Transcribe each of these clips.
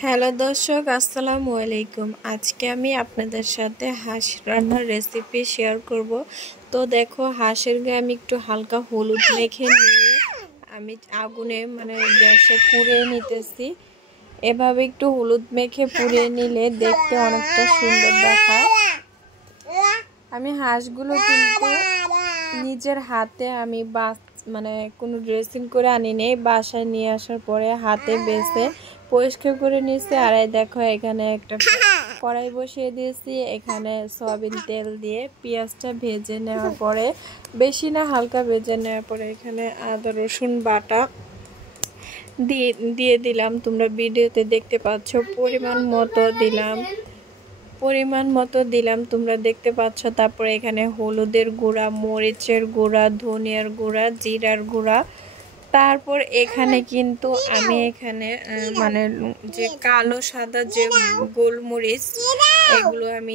Hello দর্শক, আসসালামু আলাইকুম। আজকে আমি আপনাদের সাথে হাঁস রান্নার রেসিপি শেয়ার করব। তো দেখো, হাঁসের গায়ে আমি একটু হালকা হলুদ মেখে নিয়ে আমি আগুনে গ্যাসে পুড়িয়ে নিতেছি। এভাবে একটু হলুদ মেখে পুড়িয়ে নিলে দেখতে অনেকটা সুন্দর দেখায়। আমি হাঁসগুলো কিন্তু নিজের হাতে আমি কোনো ড্রেসিং করে আনি নেই, বাসায় নিয়ে আসার পরে হাতে বেছে পরিষ্কার করে নিয়েছি। আর দেখো, এখানে একটা কড়াই বসিয়ে দিয়েছি। এখানে সয়াবিন তেল দিয়ে পেঁয়াজটা ভেজে নেওয়ার পরে, বেশি না হালকা ভেজে নেওয়ার পরে এখানে আদা রসুন বাটা দিয়ে দিলাম। তোমরা ভিডিওতে দেখতে পাচ্ছ পরিমাণ মতো দিলাম, তোমরা দেখতে পাচ্ছ। তারপরে এখানে হলুদের গুঁড়া, মরিচের গুঁড়া, ধনিয়ার গুঁড়া, জিরার গুঁড়া। তারপর এখানে কিন্তু আমি যে কালো সাদা যে গোলমরিচ, এগুলো আমি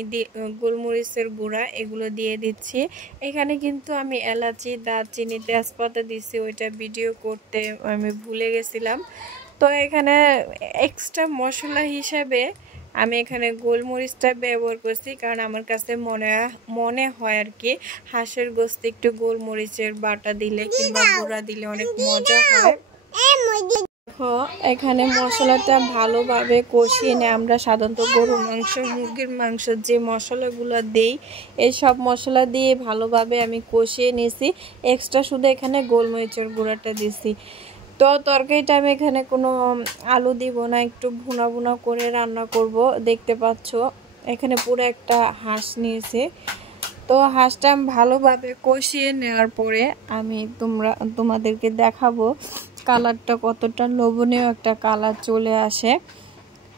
গোলমরিচের গুঁড়া এগুলো দিয়ে দিচ্ছি। এখানে কিন্তু আমি এলাচি, দারচিনি, তেজপাতা দিচ্ছি, ওইটা ভিডিও করতে আমি ভুলে গেছিলাম। তো এখানে এক্সট্রা মশলা হিসাবে আমি এখানে গোলমরিচটা ব্যবহার করছি, কারণ আমার কাছে মনে হয় আর কি হাঁসের গোশতে একটু গোলমরিচের বাটা দিলে কিংবা গুঁড়া দিলে অনেক মজা হয়। এখানে মশলাটা ভালোভাবে কষিয়ে নিয়ে আমরা সাধারণত গরু মাংস, মুরগির মাংস যে মশলাগুলো দেই, এই সব মশলা দিয়ে ভালোভাবে আমি কষিয়ে নিয়েছি। এক্সট্রা শুধু এখানে গোলমরিচের গুঁড়াটা দিছি। তো তরকারিটা আমি এখানে কোনো আলু দিব না, একটু ভুনা ভুনা করে রান্না করব। দেখতে পাচ্ছ এখানে পুরো একটা হাঁস নিয়েছে। তো হাঁসটা ভালোভাবে কষিয়ে নেওয়ার পরে আমি তোমাদেরকে দেখাবো কালারটা কতটা লোভনীয় একটা কালার চলে আসে।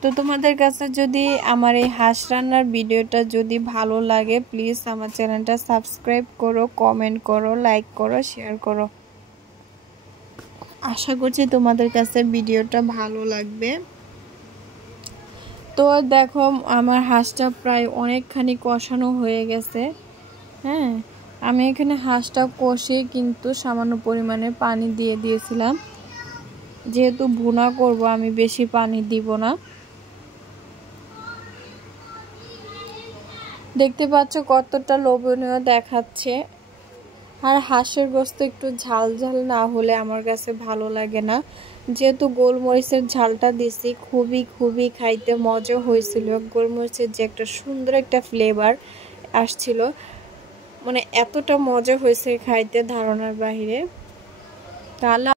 তো তোমাদের কাছে যদি আমার এই হাঁস রান্নার ভিডিওটা যদি ভালো লাগে, প্লিজ আমার চ্যানেলটা সাবস্ক্রাইব করো, কমেন্ট করো, লাইক করো, শেয়ার করো। আশা করছি তোমাদের কাছে ভিডিওটা ভালো লাগবে। তো দেখো, আমার হাঁসটা প্রায় অনেকখানি কষানো হয়ে গেছে। হ্যাঁ, আমি এখানে হাঁসটা কষিয়ে কিন্তু সামান্য পরিমাণে পানি দিয়ে দিয়েছিলাম। যেহেতু ভুনা করব, আমি বেশি পানি দিব না। দেখতে পাচ্ছ কতটা লোভনীয় দেখাচ্ছে। আর হাঁসের গোশত একটু ঝাল ঝাল না হলে আমার কাছে ভালো লাগে না। যেহেতু গোলমরিচের ঝালটা দিছি, খুবই খাইতে মজা হয়েছিল। গোলমরিচের যে একটা সুন্দর একটা ফ্লেভার আসছিল, এতটা মজা হয়েছে খাইতে ধারণার বাহিরে। তাহলে